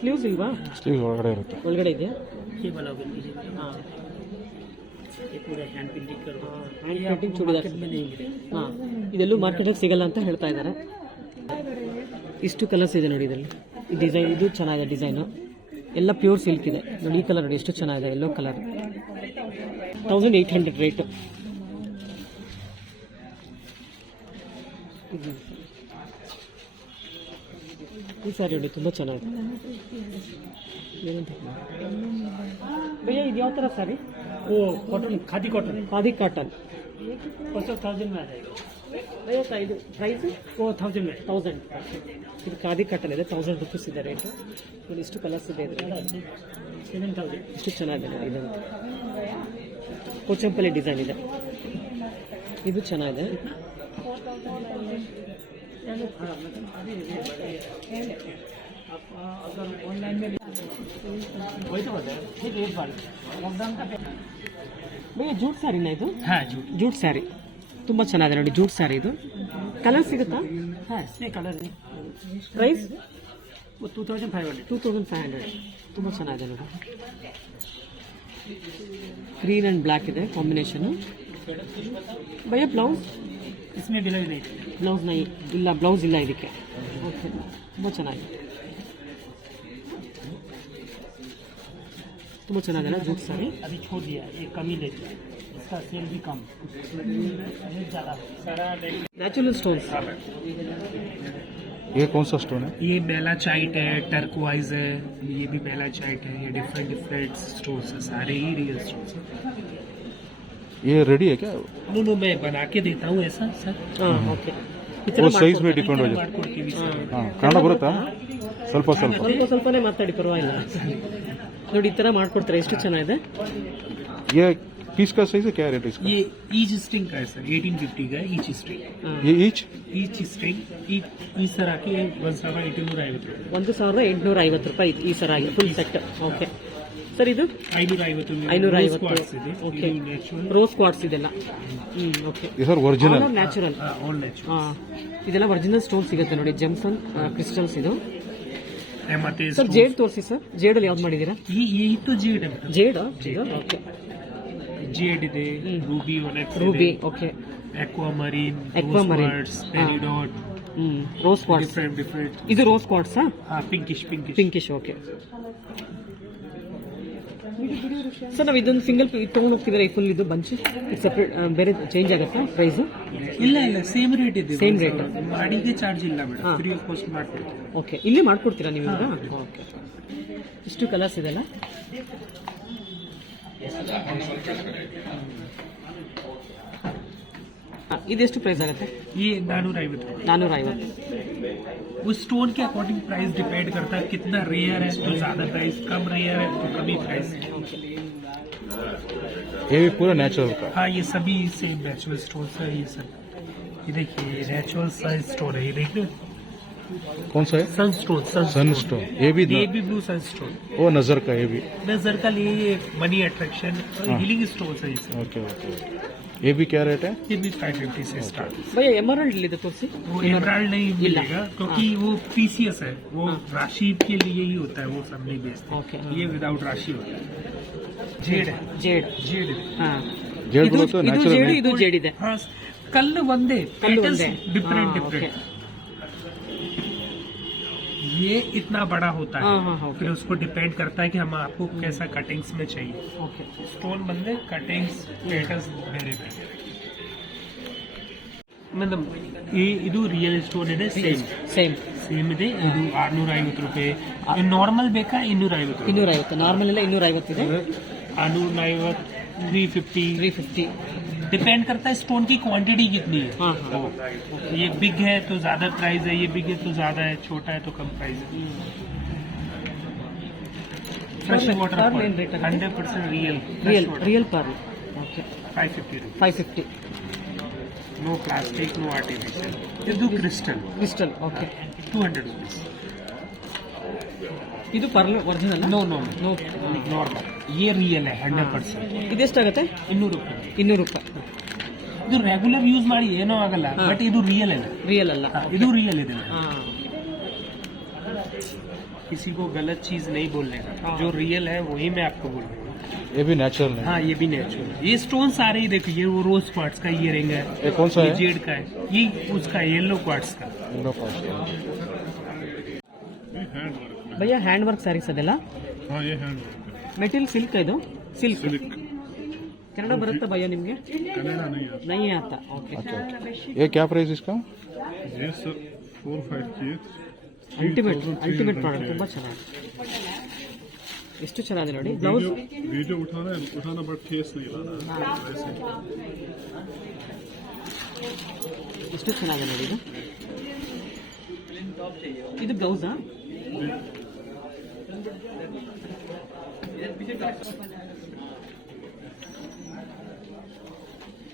ಸ್ಲೀವ್ಸ್ ಇಲ್ವಾ? ಸ್ಲೀವ್ಸ್ ಒಳಗಡೆ ಇರುತ್ತೆ. ಒಳಗಡೆ ಇದೆಯಾ? ಹಾಂ ಹ್ಯಾಂಡ್ ಪೇಂಟಿಂಗ್ ಚೂಡಿದಾರ್. ಹಾಂ ಇದೆಲ್ಲೂ ಮಾರ್ಕೆಟಿಗೆ ಸಿಗಲ್ಲ ಅಂತ ಹೇಳ್ತಾ ಇದ್ದಾರೆ. ಇಷ್ಟು ಕಲರ್ಸ್ ಇದೆ ನೋಡಿ ಇದರಲ್ಲಿ. ಈ ಡಿಸೈನ್ ಇದು ಚೆನ್ನಾಗಿದೆ. ಡಿಸೈನು ಎಲ್ಲ ಪ್ಯೂರ್ ಸಿಲ್ಕ್ ಇದೆ ನೋಡಿ. ಈ ಕಲರ್ ನೋಡಿ ಎಷ್ಟು ಚೆನ್ನಾಗಿದೆ. Yellow colour. 1,800 ರೇಟು. ಈ ಸ್ಯಾರಿ ನೋಡಿ ತುಂಬ ಚೆನ್ನಾಗಿದೆ. ಏನಂತ ಭಯ್ಯ ಇದು ಯಾವ ಥರ ಸ್ಯಾರಿ? ಖಾದಿ ಕಾಟನ್. ಭಯ್ಯ ಇದು ಪ್ರೈಸು 1,000. ಇದು ಖಾದಿ ಕಾಟನ್ ಇದೆ. ₹1,000 ಇದೆ ರೇಟು. ನೋಡಿ ಇಷ್ಟು ಕಲರ್ಸ್ ಇದೆ ಇದರಲ್ಲಿ. 7,000. ಇಷ್ಟು ಚೆನ್ನಾಗಿದೆ ನೋಡಿ. ಇದೊಂದು ಕೋಚಂಪಲ್ಲಿ ಡಿಸೈನ್ ಇದೆ. ಇದು ಚೆನ್ನಾಗಿದೆ. ಭಯ್ಯ ಜೂಟ್ ಸ್ಯಾರಿನ ಇದು? ಜೂಟ್ ಸ್ಯಾರಿ ತುಂಬ ಚೆನ್ನಾಗಿದೆ ನೋಡಿ. ಜೂಟ್ ಸ್ಯಾರಿ ಇದು. ಕಲರ್ ಸಿಗುತ್ತಾ? ಪ್ರೈಸ್ 2,500. ತುಂಬ ಚೆನ್ನಾಗಿದೆ ನೋಡಿ. ಗ್ರೀನ್ ಆ್ಯಂಡ್ ಬ್ಲ್ಯಾಕ್ ಇದೆ ಕಾಂಬಿನೇಷನು. ಭಯ್ಯ ಬ್ಲೌಸ್? ಬ್ಲೌಸ್ ಇಲ್ಲ. ಬ್ಲೌಸ್ ಇಲ್ಲ ಇದಕ್ಕೆ. ಓಕೆ ತುಂಬ ಚೆನ್ನಾಗಿದೆ. ತುಂಬ ಚೆನ್ನಾಗಿದೆ ಜೂಟ್ ಸ್ಯಾರಿ. Natural stones. ये कौन सा स्टोन है? ये बेलाचाइट है, टर्कवाइज है, ये भी बेलाचाइट है. ये डिफरेंट स्टोन्स है, सारे ही रियल स्टोन्स है. ये रेडी है क्या? नो मैं बना के देता हूँ ऐसा सर ಹಾಂ ಓಕೆ वो साइज में डिपेंड हो जाता ಮಾಡ್ಕೊಡ್ತೀವಿ ಸರ್ है. हाँ ಕನ್ನಡ ಬರುತ್ತಾ? ಸ್ವಲ್ಪ ಸ್ವಲ್ಪ. ಸ್ವಲ್ಪನೇ ಮಾತಾಡಿ ಪರವಾಗಿಲ್ಲ. ನೋಡಿ ಈ ಥರ ಮಾಡ್ಕೊಡ್ತಾರೆ, ಎಷ್ಟು ಚೆನ್ನಾಗಿದೆ. ये पीस का साइज है क्या रेट इसका? ये ईच स्ट्रिंग का है सर 1850 का ईच स्ट्रिंग ये ईच ईच स्ट्रिंग ಈ ಸರ್ ಹಾಕಿ 1850 1850 ರೂಪಾಯಿ ಈ ಸರ ಆಗಿದೆ ಫುಲ್ ಸೆಟ್. ಓಕೆ ಸರ್, ಇದು 550 550. ಇದೆ. ಓಕೆ, ಇದು ನ್ಯಾಚುರಲ್ ರೋಸ್ ಕ್ವಾರ್ಟ್ಸ್ ಇದೆಲ್ಲ. ಓಕೆ, ये sir original natural. All natural ಹಾಂ, ಇದೆಲ್ಲ ಒರಿಜಿನಲ್ ಸ್ಟೋನ್ ಸಿಗುತ್ತೆ ನೋಡಿ, ಜೆಮ್ಸನ್ ಕ್ರಿಸ್ಟಲ್ಸ್ ಇದು. ಮತ್ತೆ ಸರ್ ಜೇಡ್ ತೋರಿಸಿ ಸರ್, ಜೇಡಲ್ಲಿ ಯಾವ್ದು ಮಾಡಿದ್ದೀರಾ? ಈ ಇಟ್ಟು ಜೇಡ್ ಇದೆ ಜೇಡ್. ಓಕೆ, ಜೇಡ್ ಇದೆ, ruby onyx ruby. Okay, aquamarine, Aquamarine. Peridot, rose quartz. Different ಇದು ರೋಸ್ ಕ್ವಾರ್ಟ್ಸಾ? Pinkish pinkish. ಓಕೆ ಸರ್, ನಾವು ಇದೊಂದು ಸಿಂಗಲ್ ತೊಗೊಂಡು ಹೋಗ್ತಿದ್ರೆ ಫುಲ್ ಇದು ಬಂಚ್ ಇದು ಸಪ್ರೇಟ್ ಬೇರೆ ಚೇಂಜ್ ಆಗುತ್ತಾ ಪ್ರೈಸು? ಇಲ್ಲ ಸೇಮ್ ರೇಟ್ ಇದೆ. Same rate. ಮಾಡಿಗೆ ಚಾರ್ಜ್ ಇಲ್ಲ ಮೇಡಮ್, ಫ್ರೀ ಆಫ್ ಕಾಸ್ಟ್ ಮಾಡ್ಕೊಡ್ತೀವಿ. ಓಕೆ, ಇಲ್ಲಿ ಮಾಡ್ಕೊಡ್ತೀರಾ ನೀವು ಈಗ? ಓಕೆ, ಇಷ್ಟು ಕಲರ್ಸ್ ಇದೆಲ್ಲ. ಇದೆಷ್ಟು ಪ್ರೈಸ್ ಆಗುತ್ತೆ? ये 450 रुपये. 450. उस स्टोन के अकॉर्डिंग प्राइस डिपेंड करता है, कितना रेयर है तो ज्यादा प्राइस, कम रेयर है तो कम ही प्राइस है. ये भी पूरा नेचुरल का. हाँ, ये सभी सेम नेचुरल स्टोन है. ये सब ये देखिए, ये नेचुरल साइज स्टोन है. ये देखिए कौन सा है? सनस्टोन. सनस्टोन. ये भी नेवी ब्लू सनस्टोन. वो नजर का. ये भी नजर का लिए ये मनी अट्रैक्शन हीलिंग स्टोन है. ये सब ओके ओके. ये भी क्या रेट है? ये भी 550 से स्टार्ट. ಭಯ್ಯ ಎಮರಾಲ್ಡ್ ಇಲ್ಲಿದೆ ತೋರಿಸಿ. वो एमराल्ड नहीं मिलेगा क्योंकि वो पीसीएस है, वो राशि के लिए ही होता है, वो सब नहीं बेचते. ओके, ये विदाउट राशि होता है. जेड है. ಜೇಡ್. जेड है. ಹಾಂ, जेड ಇದು बोलो तो ಇದು नेचुरल ಜೇಡು, है. ಇದು ಜೇಡ್ ಇದೆ. हाँ, कल वंदे ಕಲ್ಲು पेटल्स ಒಂದೇ. डिफरेंट ಹಾಂ, डिफरेंट. ಓಕೆ. ये इतना बड़ा होता है. हाँ, हाँ, हाँ, फिर उसको डिपेंड करता है कि हम आपको कैसा कटिंग्स में चाहिए. ಓಕೆ, स्टोन बंदे कटिंग्स पेटल्स ಬೇರೆ ಬೇರೆ. ಮೇಡಮ್ ಇದು ರಿಯಲ್ ಸ್ಟೋನ್ ಇದೆ, ಸೇಮ್ ಇದೆ. ಇದು 650 ರೂಪಾಯಿ. ನಾರ್ಮಲ್ ಬೇಕಾ 250? 250. ನಾರ್ಮಲ್ ಎಲ್ಲ 250 ಇದೆ. 250, 350. 350. डिपेंड करता है स्टोन की क्वांटिटी कितनी है. हाँ, हाँ. ये बिग है तो ज्यादा प्राइस है, ये बिग है तो ज्यादा है, छोटा है तो कम प्राइस है. फ्रेश वाटर pearl ಏನ್ rate ಆಗುತ್ತೆ? 100% real. Real pearl. Okay, 550 rupees. 550. No plastic, no artificial. ಇದು crystal. ಕ್ರಿಸ್ಟಲ್. Okay, 200 rupees. ಇದು pearl original? No, no. normal. ये रियल है 100%. ಇದೆಷ್ಟಾಗುತ್ತೆ? 200 ರೂಪಾಯಿ. 200 ರೂಪಾಯಿ. ಇದು ರೆಗ್ಯುಲರ್ ಯೂಸ್ ಮಾಡಿ ಏನೋ ಆಗಲ್ಲ, ಬಟ್ ಇದು ರಿಯಲ್ है. ರಿಯಲ್ ಅಲ್ಲ. ಇದು ರಿಯಲ್ ಇದೆ. ಹಾಂ, किसी को गलत चीज नहीं बोलने का, जो रियल है वही मैं आपको बोल रहा हूँ. ये भी नेचुरल है. हाँ, ये भी नेचुरल. ये स्टोन सारे ही देखो, ये वो रोज क्वार्ट्स का इयरिंग है. ये कौन सा ये है? जेड का है. ये उसका येलो क्वार्ट्स का. Yellow cost. ಭಯ್ಯ ಹ್ಯಾಂಡ್ ವರ್ಕ್ ಸ್ಯಾರೀಸ್ ಅದೆಲ್ಲ? हाँ ये हैंड ಮೆಟೀರಿಯಲ್ ಸಿಲ್ಕ್ ಇದು? ಸಿಲ್ಕ್. ಕನ್ನಡ ಬರುತ್ತಾ ಭಯ್ಯ ನಿಮಗೆ? कनाडा नहीं है. ನೈ ಆತ. ಓಕೆ, ये क्या प्राइस इसका? ये सर 4-5 की ಅಲ್ಟಿಮೇಟ್ ಪ್ರಾಡಕ್ಟ್. ತುಂಬ ಚೆನ್ನಾಗಿ, ಎಷ್ಟು ಚೆನ್ನಾಗಿದೆ ನೋಡಿ. ಬ್ಲೌಸ್ वीडियो उठाना बट केस नहीं लाना वैसे. ಎಷ್ಟು ಚೆನ್ನಾಗಿದೆ ನೋಡಿ. ಇದು ಬ್ಲೌಸಾ?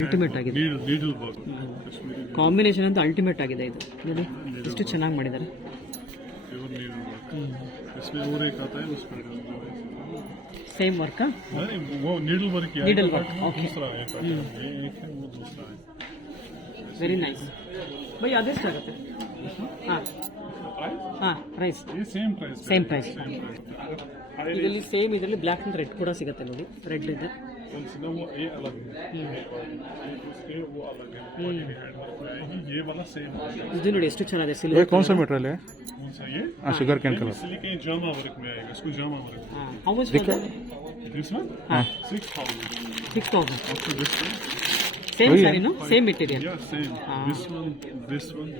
ಅಲ್ಟಿಮೇಟ್ ಆಗಿದೆ. Needle work. ಕಾಂಬಿನೇಷನ್ ಅಂತ ಅಲ್ಟಿಮೇಟ್ ಆಗಿದೆ ಇದು ನೋಡಿ, ಎಷ್ಟು ಚೆನ್ನಾಗಿ ಮಾಡಿದ್ದಾರೆ. Pure needle work. इसमें और एक आता है उसमें ಸೇಮ್ ವರ್ಕ್. नहीं वो नीडल वर्क किया Needle work, okay. दूसरा है pattern. ये एक है वो दूसरा है. Very nice. ಭಯ್ಯ ಅದೆಷ್ಟಾಗುತ್ತೆ? ಹಾಂ ಹಾಂ, ಪ್ರೈಸ್ ये सेम प्राइस. Same price. हाई ಇದರಲ್ಲಿ ಸೇಮ್, ಇದರಲ್ಲಿ ಬ್ಲ್ಯಾಕ್ ಅಂಡ್ ರೆಡ್ ಕೂಡ ಸಿಗುತ್ತೆ ನೋಡಿ. ರೆಡ್ ಇದೆ. ना वो ये अलग है. उसके वो अलग है. बॉडी में हैंड वर्क में आएगी. ये वाला सेम है. ಇದು ನೋಡಿ ಎಷ್ಟು ಚೆನ್ನಾಗಿದೆ. ये ಸಿಲ್ವರ್. कौन सा मटेरियल है? कौन सा ये? हाँ शुगर कैन कलर. सिलिकॉन जामा वर्क में आएगा. इसको जामा work. How much? This one? हाँ. 6,000. 6000. Okay, this one? Same Oh, yeah. ಸ್ಯಾರಿನು? Same material. Yeah, same. Ah. This one.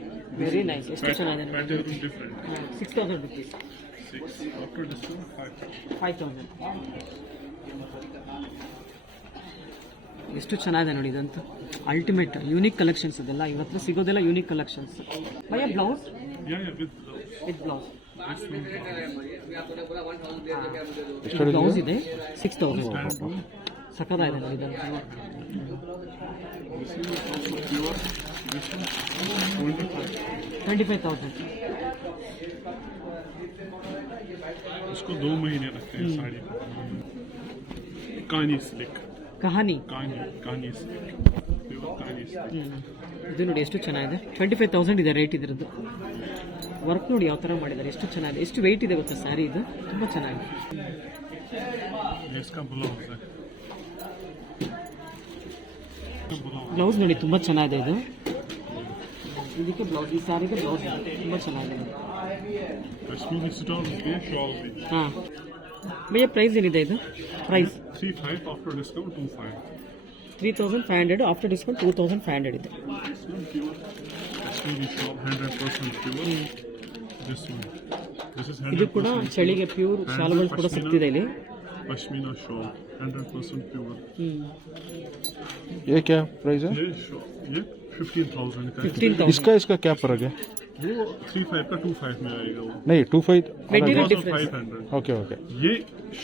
Very nice. ಎಷ್ಟು ಚೆನ್ನಾಗಿದೆ. Pattern different. 6000 rupees. 6. After discount, 5,000. 5000. ಎಷ್ಟು ಚೆನ್ನಾಗಿದೆ ನೋಡಿ ಇದಂತೂ ಅಲ್ಟಿಮೇಟ್ ಯೂನಿಕ್ ಕಲೆಕ್ಷನ್ಸ್ ಇದೆಲ್ಲ ಇವತ್ತು ಸಿಗೋದೆಲ್ಲ ಯೂನಿಕ್ ಕಲೆಕ್ಷನ್ಸ್. ಭಯ್ಯ blouse Yeah, with blouse. With blouse ಎಷ್ಟು ಬ್ಲೌಸ್ ಇದೆ 6000 ಸಕ್ಕತ್ತಾಗಿದೆ ನೋಡಿ ಇದಂತೂ. This is also pure. This one 25. 25,000 इसको 2 महीने रखते हैं साड़ी को. कानी सिल्क. ಕಹಾನಿ. कानी सिल्क. प्योर कानी सिल्क. ಇದು ನೋಡಿ ಎಷ್ಟು ಚೆನ್ನಾಗಿದೆ. 25,000 ಇದೆ ರೇಟ್ ಇದರದ್ದು. ವರ್ಕ್ ನೋಡಿ ಯಾವ ಥರ ಮಾಡಿದ್ದಾರೆ, ಎಷ್ಟು ಚೆನ್ನಾಗಿದೆ. ಎಷ್ಟು ವೆಯ್ಟ್ ಇದೆ ಗೊತ್ತಾ ಸ್ಯಾರಿ ಇದು, ತುಂಬ ಚೆನ್ನಾಗಿದೆ. ये इसका ब्लाउज है. ಬ್ಲೌಸ್ ನೋಡಿ ತುಂಬ ಚೆನ್ನಾಗಿದೆ ಇದು. ಇದಕ್ಕೆ ಬ್ಲೌಸ್, ಈ ಸ್ಯಾರಿಗೆ ಬ್ಲೌಸ್ ತುಂಬ ಚೆನ್ನಾಗಿದೆ. कश्मीरी स्टॉल के शॉल भी. ಹಾಂ ಭಯ್ಯ ಪ್ರೈಸ್ ಏನಿದೆ ಇದು? Price 35 after discount 25. 3,500 after discount 2,500 ಇದೆ. This one pure Kashmiri shawl 100% pure. This one. This is 100%. ಇದು ಕೂಡ ಚಳಿಗೆ ಪ್ಯೂರ್ ಶಾಲ್ಗಳು ಕೂಡ ಸಿಗ್ತಿದೆ ಇಲ್ಲಿ. Pashmina shawl 100% pure. ये क्या प्राइस है? ये shawl ये 15,000 का है. 15,000 इसका क्या फर्क है? वो 35 का 25 में आएगा वो. नहीं 25 Material 500. difference. ओके ओके ये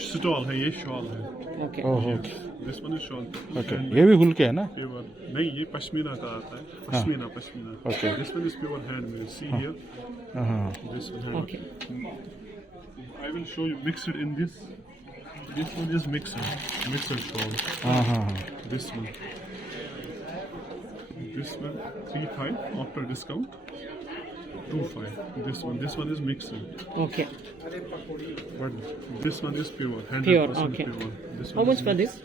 स्टॉल है, ये शॉल है. Okay. Oh okay this one is shawl. Okay ये भी हुल के है ना? प्योर नहीं, ये पश्मीना का आता है. Pashmina. Okay. This one is pure handmade. See here. हाँ This one. Okay. I will show you mixed in this. This one is mixed shawl. हाँ हाँ This one. This one 35 after discount 25. This one is mixed. Okay. But this one is pure. 100% Pure, okay. pure. This How one much is for mixed.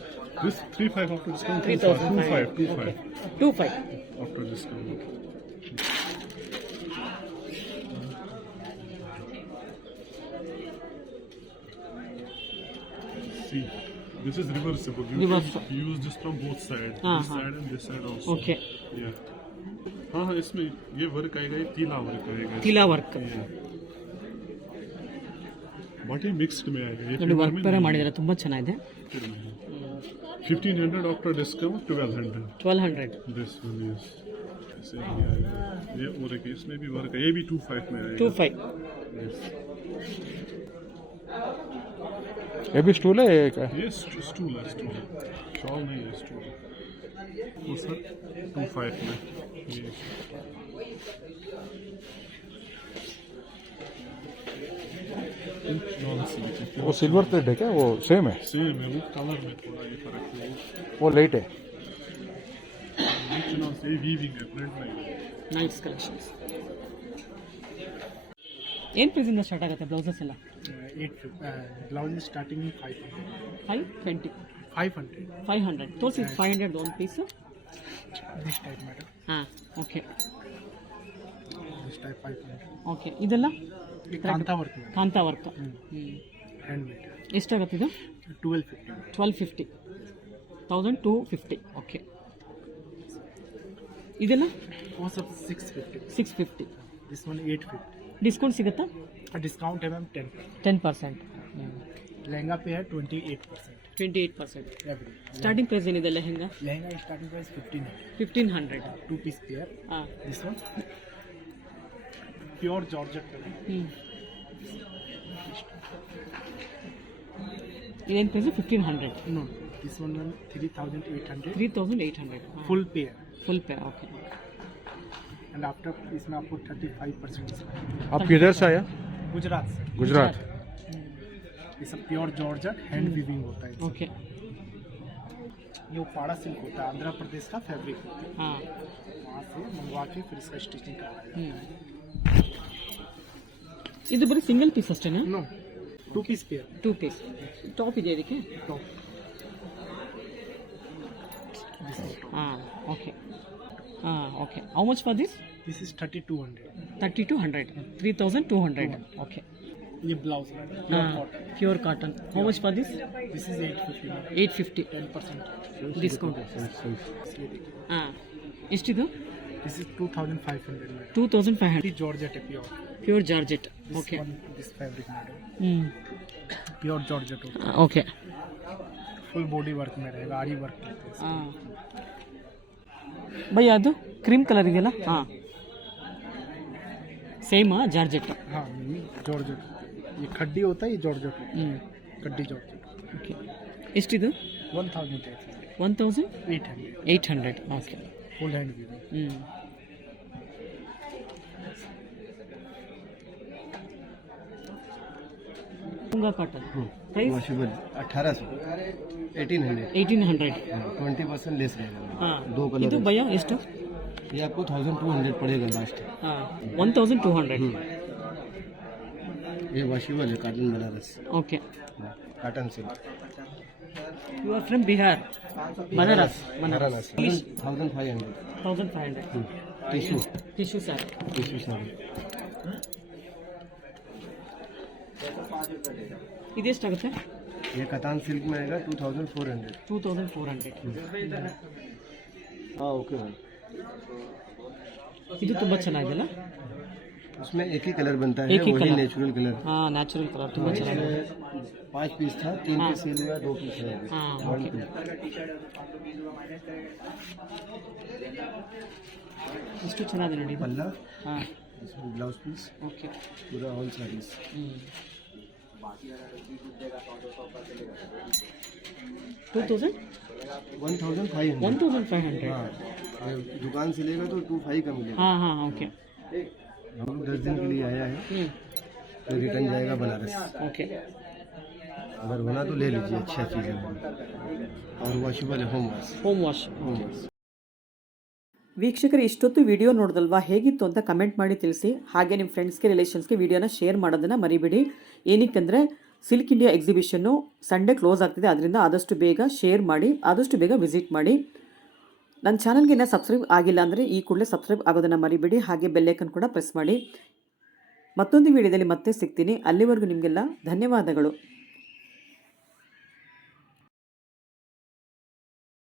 This 35 after discount 3,500. 25. 25. After discount. See, this is reversible. You Reversible. can use this from both sides. This Uh-huh. side and this side also. Okay. Yeah. हाँ हाँ, इसमें ये work आएगा, ये तीला work आएगा. ತೀಲಾ work बाटी mixed में आएगा. ये ನೋಡಿ ವರ್ಕ್ ಬೇರೆ ಮಾಡಿದ್ದಾರೆ, ತುಂಬ ಚೆನ್ನಾಗಿದೆ. 1500 after discount 1200. 1200 This one is. ऐसे ही आएगा. ये और एक इसमें भी वर्क है, ये भी 25 में आएगा. 25. Yes. ये भी स्टूल है ये क्या? ये स्टूल है. शॉल नहीं है, स्टूल. वो सर 25 में. ये नॉन-सिल्क. वो सिल्वर थ्रेड है क्या? वो सेम है? सेम है, वो कलर में थोड़ा ये फर्क है. वो लाइट है? ये चुनाव से वीविंग है, प्रिंट नहीं है. Nights collections. ಏನು ಪ್ರೈಸಿಂದ ಸ್ಟಾರ್ಟ್ ಆಗುತ್ತೆ ಬ್ಲೌಸಸ್ ಎಲ್ಲ? 850 ಬ್ಲೌಸ್ ಇಸ್ ಸ್ಟಾರ್ಟಿಂಗ್ 500. 520 500 500 ತೋರಿಸಿ. 500 ಒಂದು ಪೀಸು. This type madam. ಹಾಂ ಓಕೆ ದಿಸ್ ಟೈಪ್ 500. ಓಕೆ. ಇದೆಲ್ಲ kantha work madam. Kantha work. Handmade. ಎಷ್ಟಾಗುತ್ತೆ ಇದು? 1250. 1250. 1250. ಓಕೆ. ಇದೆಲ್ಲ वो सब 650. 650. This one 850. ಡಿಸ್ಕೌಂಟ್ ಸಿಗುತ್ತಾ? डिस्काउंट है मैम 10%. 10%. लहंगा पे है 28%. 28%. एवरी ಸ್ಟಾರ್ಟಿಂಗ್ ಪ್ರೈಸ್ ಏನಿದೆ lehenga? Lehenga starting price 1500. 1500. 2 piece pair. ಹಾಂ. This one pure georgette. ಇದೇನು price? 1500. No this one 3800. 3800. Full pair. Full pair. Okay. And after इसमें आपको 35% डिस्काउंट. आप किधर से आया? गुजरात से. गुजरात. ये सब प्योर जॉर्जेट हैंड वीविंग होता है. ಓಕೆ. ये पाड़ा सिल्क होता है, आंध्र प्रदेश का फैब्रिक होता है. ಹಾಂ. वहाँ से मंगवा के फिर इसका स्टिचिंग करवाया. ಇದು ಬರೀ ಸಿಂಗಲ್ ಪೀಸ್ ಅಷ್ಟೇನಾ? No 2 piece pair. 2 piece. Top ಇದೆ ಇದಕ್ಕೆ? टॉप. ಹಾಂ ಓಕೆ. ಹಾಂ okay. How much for this? This is 3200. 3200. 3200. Okay. ये ब्लाउज ಹಾಂ pure cotton. How much for this? This is 850. 850. 10% discount. ಹಾಂ ಎಷ್ಟಿದು? दिस इज 2500 में. 2500. जॉर्जेट है pure. Pure georgette. Okay. This fabric model ಹ್ಞೂ प्योर जॉर्जेट होता है. ಓಕೆ. फुल बॉडी वर्क में रहेगा, आरी वर्क कहते हैं. ಹಾಂ ಭಯ್ಯ ಅದು ಕ್ರೀಮ್ ಕಲರ್ ಇದೆಯಲ್ಲ ಹಾಂ ಸೇಮಾ ಜಾರ್ಜೆಟ್ हाँ ये जॉर्जेट ये खड्डी होता है ये जॉर्जेट होता ಹ್ಞೂ है खड्डी जॉर्जेट ಓಕೆ ಎಷ್ಟಿದು 1800 1800 ಓಕೆ फुल हैंड भी है। ಹ್ಞೂ ತುಂಗಾ ಕಾಟನ್ ಪ್ರೈಸ್ वॉशेबल 1800 1800 1800 20% लेस रहेगा ಹಾಂ दो ಇದು कलर ಭಯ್ಯ ಎಷ್ಟು ये आपको 1200 पड़ेगा लास्ट ಹಾಂ 1200 ये वॉशेबल है cotton Banaras okay cotton silk you are from Bihar Banaras Banaras 1500 1500 tissue tissue sari tissue sari ಇದೆಷ್ಟಾಗುತ್ತೆ ये कतान सिल्क में आएगा 2400 2400 हाँ ओके भाई ಇದು ತುಂಬ ಚೆನ್ನಾಗಿದೆಯಲ್ಲ उसमें एक ही कलर बनता है एक ही वही कलर। नेचुरल कलर ಹಾಂ ನ್ಯಾಚುರಲ್ ಕಲರ್ ತುಂಬ ಚೆನ್ನಾಗಿದೆ 5 पीस था 3 पीस सेल हुआ 2 पीस है अभी। हाँ, 1 ओके। 2 ಎಷ್ಟು ಚೆನ್ನಾಗಿದೆ ನೋಡಿ ಇದು पल्ला ಹಾಂ इसमें ब्लाउज पीस ಓಕೆ पूरा ऑल साड़ीज ಹ್ಞೂ 2000 1500 1500 हाँ ये दुकान से लेगा तो 25 का मिलेगा ಹಾಂ ಹಾಂ ಓಕೆ हम लोग 10 दिन के लिए आया है ಹ್ಞೂ तो रिटर्न जाएगा बनारस ಓಕೆ अगर होना तो ले लीजिए अच्छा चीज़ है और वॉशेबल है home wash home wash home wash ವೀಕ್ಷಕರು ಇಷ್ಟೊತ್ತು ವಿಡಿಯೋ ನೋಡಿದಲ್ವಾ ಹೇಗಿತ್ತು ಅಂತ ಕಮೆಂಟ್ ಮಾಡಿ ತಿಳಿಸಿ ಹಾಗೆ ನಿಮ್ಮ ಫ್ರೆಂಡ್ಸ್ಗೆ ರಿಲೇಷನ್ಸ್ಗೆ ವಿಡಿಯೋನ ಶೇರ್ ಮಾಡೋದನ್ನು ಮರಿಬೇಡಿ ಏನಕ್ಕೆಂದರೆ ಸಿಲ್ಕ್ ಇಂಡಿಯಾ ಎಕ್ಸಿಬಿಷನ್ನು ಸಂಡೇ ಕ್ಲೋಸ್ ಆಗ್ತಿದೆ ಅದರಿಂದ ಆದಷ್ಟು ಬೇಗ ಶೇರ್ ಮಾಡಿ ಆದಷ್ಟು ಬೇಗ ವಿಸಿಟ್ ಮಾಡಿ ನನ್ನ ಚಾನಲ್ಗೆ ಇನ್ನೂ ಸಬ್ಸ್ಕ್ರೈಬ್ ಆಗಿಲ್ಲ ಅಂದರೆ ಈ ಕೂಡಲೇ ಸಬ್ಸ್ಕ್ರೈಬ್ ಆಗೋದನ್ನು ಮರಿಬೇಡಿ ಹಾಗೆ ಬೆಲ್ಲೈಕನ್ ಕೂಡ ಪ್ರೆಸ್ ಮಾಡಿ ಮತ್ತೊಂದು ವಿಡಿಯೋದಲ್ಲಿ ಮತ್ತೆ ಸಿಗ್ತೀನಿ ಅಲ್ಲಿವರೆಗೂ ನಿಮಗೆಲ್ಲ ಧನ್ಯವಾದಗಳು